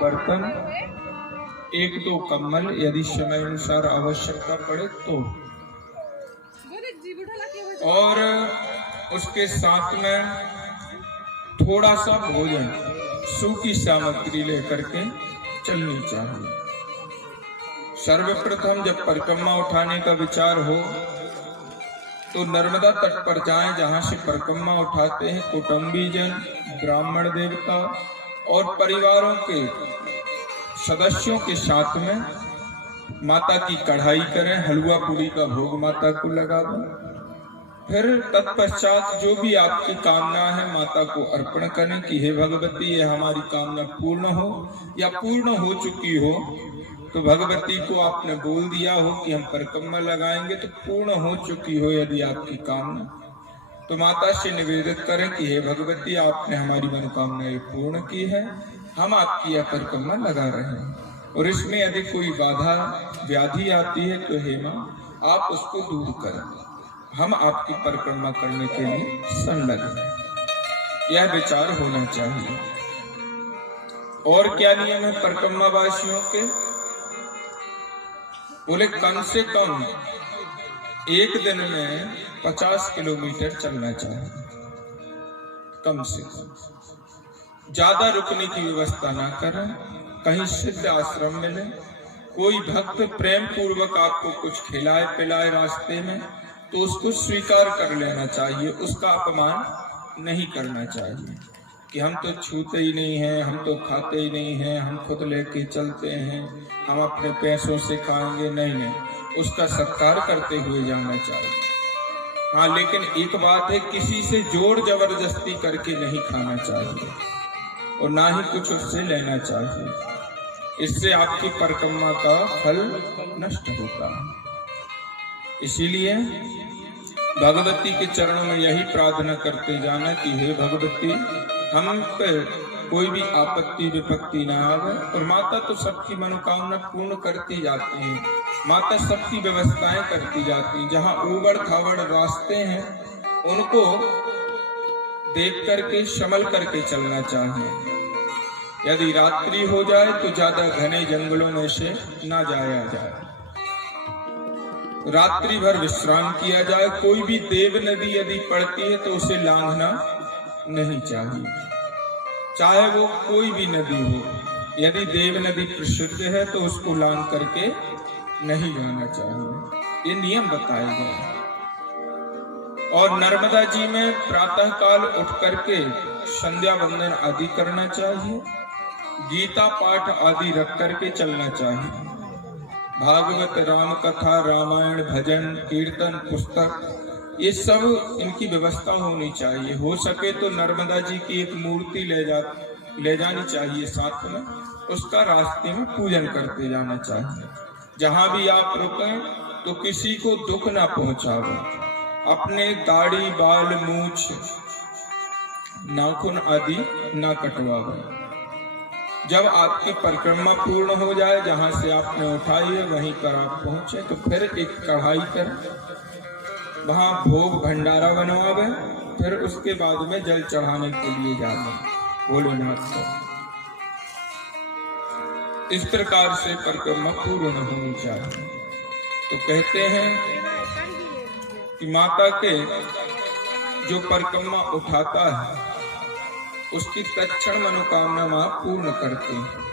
बर्तन, 1-2 कम्बल, यदि समय अनुसार आवश्यकता पड़े तो, और उसके साथ में थोड़ा सा भोजन, सूखी सामग्री लेकर के चलनी चाहिए। सर्वप्रथम जब परिक्रमा उठाने का विचार हो तो नर्मदा तट पर जाएं, जहां से परिक्रमा उठाते हैं। कुटुंबीजन, ब्राह्मण देवता और परिवारों के सदस्यों के साथ में माता की कढ़ाई करें, हलवा पूरी का भोग माता को लगावें। फिर तत्पश्चात जो भी आपकी कामना है माता को अर्पण करें कि हे भगवती, ये हमारी कामना पूर्ण हो या पूर्ण हो चुकी हो। तो भगवती को आपने बोल दिया हो कि हम परिक्रमा लगाएंगे, तो पूर्ण हो चुकी हो यदि आपकी कामना, तो माता से निवेदित करें कि हे भगवती, आपने हमारी मनोकामना पूर्ण की है, हम आपकी यह परिक्रमा लगा रहे हैं। और इसमें यदि कोई बाधा व्याधि आती है तो हे मां, आप उसको दूर करें, हम आपकी परिक्रमा करने के लिए संलग्न हैं। यह विचार होना चाहिए। और क्या नियम है परिक्रमा वासियों के? बोले कम से कम एक दिन में 50 किलोमीटर चलना चाहिए, कम से कम। ज्यादा रुकने की व्यवस्था ना करें, कहीं सिद्ध आश्रम मिले, कोई भक्त प्रेम पूर्वक आपको कुछ खिलाए पिलाए रास्ते में, तो उसको स्वीकार कर लेना चाहिए, उसका अपमान नहीं करना चाहिए कि हम तो छूते ही नहीं हैं, हम तो खाते ही नहीं हैं, हम खुद लेके चलते हैं, हम अपने पैसों से खाएंगे। नहीं, उसका सत्कार करते हुए जाना चाहिए। हाँ, लेकिन एक बात है, किसी से जोर जबरदस्ती करके नहीं खाना चाहिए और ना ही कुछ उससे लेना चाहिए। इससे आपकी परिक्रमा का फल नष्ट होता है। इसीलिए भगवती के चरणों में यही प्रार्थना करते जाना कि हे भगवती, हम पे कोई भी आपत्ति विपत्ति ना आवे। और माता तो सबकी मनोकामना पूर्ण करती जाती है, माता सबकी व्यवस्थाएं करती जाती। जहाँ उबड़ खाबड़ रास्ते हैं उनको देख करके संभल करके चलना चाहिए। यदि रात्रि हो जाए तो ज्यादा घने जंगलों में से ना जाया जाए, रात्रि भर विश्राम किया जाए। कोई भी देव नदी यदि पड़ती है तो उसे लांघना नहीं चाहिए, चाहे वो कोई भी नदी हो। यदि देव नदी प्रसिद्ध है तो उसको लांघ करके नहीं जाना चाहिए। ये नियम बताए गए। और नर्मदा जी में प्रातः काल उठ करके संध्या वंदन आदि करना चाहिए, गीता पाठ आदि रख करके चलना चाहिए। भागवत, राम कथा, रामायण, भजन, कीर्तन, पुस्तक, ये सब इनकी व्यवस्था होनी चाहिए। हो सके तो नर्मदा जी की एक मूर्ति ले जानी चाहिए साथ में, उसका रास्ते में पूजन करते जाना चाहिए। जहां भी आप रुकें तो किसी को दुख ना पहुंचावे, अपने दाढ़ी, बाल, मूछ, नाखून आदि ना कटवावे। जब आपकी परिक्रमा पूर्ण हो जाए, जहां से आपने उठाई है वहीं पर आप पहुंचे, तो फिर एक कढ़ाई कर वहां भोग भंडारा बनवावे, फिर उसके बाद में जल चढ़ाने के लिए जाते भोलेनाथ को। इस प्रकार से परिक्रमा पूर्ण होनी चाहिए। तो कहते हैं कि माता के जो परिक्रमा उठाता है उसकी तत्क्षण मनोकामना मां पूर्ण करती है।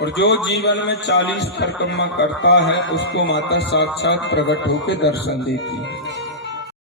और जो जीवन में 40 परिक्रमा करता है उसको माता साक्षात प्रकट होकर दर्शन देती है।